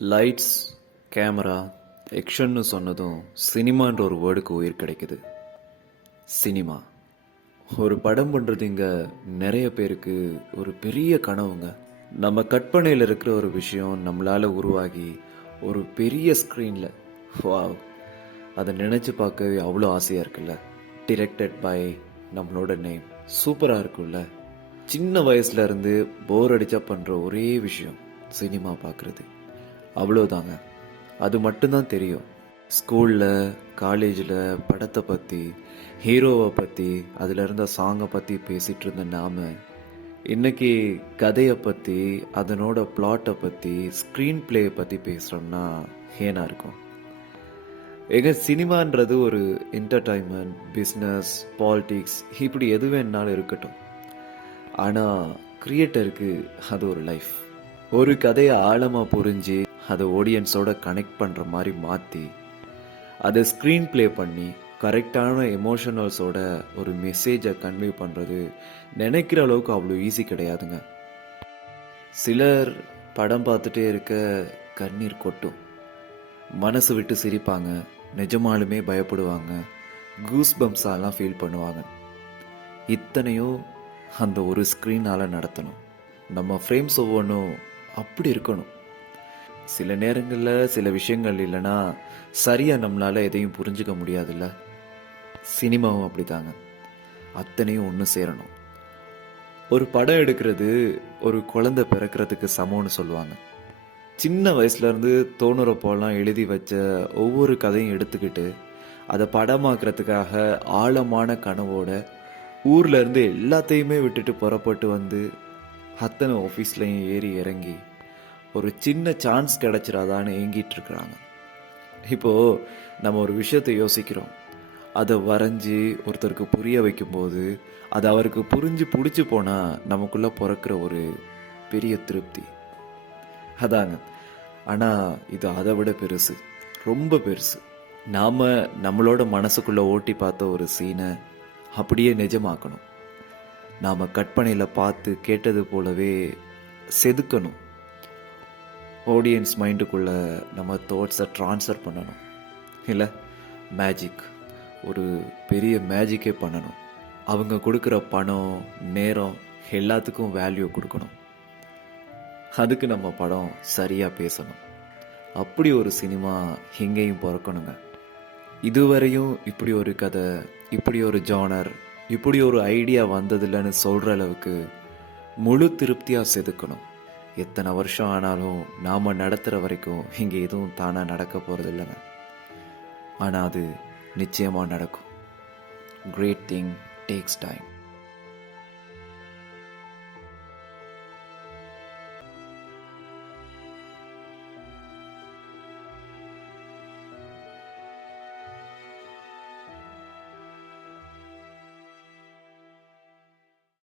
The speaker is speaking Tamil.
லைட்ஸ், கேமரா, எக்ஷன்னு சொன்னதும் சினிமான்ற ஒரு வேர்டுக்கு உயிர் கிடைக்குது. சினிமா ஒரு படம் பண்ணுறது இங்கே நிறைய பேருக்கு ஒரு பெரிய கனவுங்க. நம்ம கற்பனையில் இருக்கிற ஒரு விஷயம் நம்மளால் உருவாகி ஒரு பெரிய ஸ்க்ரீனில் வாவ் அதை நினச்சி பார்க்கவே அவ்வளோ ஆசையாக இருக்குல்ல. டிரெக்டட் பை நம்மளோட நேம் சூப்பராக இருக்குல்ல. சின்ன வயசுல இருந்து போர் அடிச்சா பண்ணுற ஒரே விஷயம் சினிமா பார்க்குறது. அவ்வளோதாங்க, அது மட்டும்தான் தெரியும். ஸ்கூலில், காலேஜில் படத்தை பற்றி, ஹீரோவை பற்றி, அதில் இருந்த சாங்கை பற்றி பேசிகிட்டு இருந்த நாம் இன்னைக்கு கதையை பற்றி, அதனோட பிளாட்டை பற்றி, ஸ்க்ரீன் பிளேயை பற்றி பேசுகிறோம்னா ஏனா இருக்கும். எங்க சினிமான்றது ஒரு என்டர்டைன்மெண்ட், பிஸ்னஸ், பாலிடிக்ஸ் இப்படி எது வேணாலும் இருக்கட்டும். ஆனால் கிரியேட்டருக்கு அது ஒரு லைஃப். ஒரு கதையை ஆழமாக புரிஞ்சு அதை ஆடியன்ஸோட கனெக்ட் பண்ணுற மாதிரி மாற்றி அதை ஸ்க்ரீன் ப்ளே பண்ணி கரெக்டான எமோஷனல்ஸோட ஒரு மெசேஜை கன்வே பண்ணுறது நினைக்கிற அளவுக்கு அவ்வளோ ஈஸி கிடையாதுங்க. சிலர் படம் பார்த்துட்டே இருக்க கண்ணீர் கொட்டும், மனசு விட்டு சிரிப்பாங்க, நிஜமாலுமே பயப்படுவாங்க, கூஸ் பம்ஸாலாம் ஃபீல் பண்ணுவாங்க. இத்தனையும் அந்த ஒரு ஸ்க்ரீனால் நடத்தணும். நம்ம ஃப்ரேம்ஸ் ஒவ்வொன்றும் அப்படி இருக்கணும். சில நேரங்களில் சில விஷயங்கள் இல்லைன்னா சரியாக நம்மளால் எதையும் புரிஞ்சுக்க முடியாதுல்ல. சினிமாவும் அப்படித்தாங்க, அத்தனையும் ஒன்று சேரணும். ஒரு படம் எடுக்கிறது ஒரு குழந்தை பிறக்கிறதுக்கு சமம்னு சொல்லுவாங்க. சின்ன வயசுலேருந்து தோணுறப்போலாம் எழுதி வச்ச ஒவ்வொரு கதையும் எடுத்துக்கிட்டு அதை படமாக்குறதுக்காக ஆழமான கனவோட ஊர்லேருந்து எல்லாத்தையுமே விட்டுட்டு புறப்பட்டு வந்து அத்தனை ஆஃபீஸ்லையும் ஏறி இறங்கி ஒரு சின்ன சான்ஸ் கிடைச்சிடாதான்னு ஏங்கிட்டு இருக்கிறாங்க. இப்போது நம்ம ஒரு விஷயத்தை யோசிக்கிறோம், அதை வரைஞ்சி ஒருத்தருக்கு புரிய வைக்கும்போது அது அவருக்கு புரிஞ்சு பிடிச்சி போனால் நமக்குள்ளே பிறக்கிற ஒரு பெரிய திருப்தி அதாங்க. ஆனால் இது அதை விட பெருசு, ரொம்ப பெருசு. நாம் நம்மளோட மனசுக்குள்ளே ஓட்டி பார்த்த ஒரு சீனை அப்படியே நிஜமாக்கணும். நாம் கற்பனையில் பார்த்து கேட்டது போலவே செதுக்கணும். ஆடியன்ஸ் மைண்டுக்குள்ளே நம்ம தாட்ஸை ட்ரான்ஸ்ஃபர் பண்ணணும். இல்லை, மேஜிக், ஒரு பெரிய மேஜிக்கே பண்ணணும். அவங்க கொடுக்குற பணம், நேரம் எல்லாத்துக்கும் வேல்யூ கொடுக்கணும். அதுக்கு நம்ம படம் சரியாக பேசணும். அப்படி ஒரு சினிமா எங்கேயும் பிறக்கணுங்க. இதுவரையும் இப்படி ஒரு கதை, இப்படி ஒரு ஜானர், இப்படி ஒரு ஐடியா வந்ததில்லைன்னு சொல்கிற அளவுக்கு முழு திருப்தியாக செதுக்கணும். எத்தனை வருஷம் ஆனாலும் நாம் நடத்துகிற வரைக்கும் இங்கே எதுவும் தானாக நடக்க போகிறது இல்லைங்க. ஆனால் அது நிச்சயமாக நடக்கும். Great thing takes time.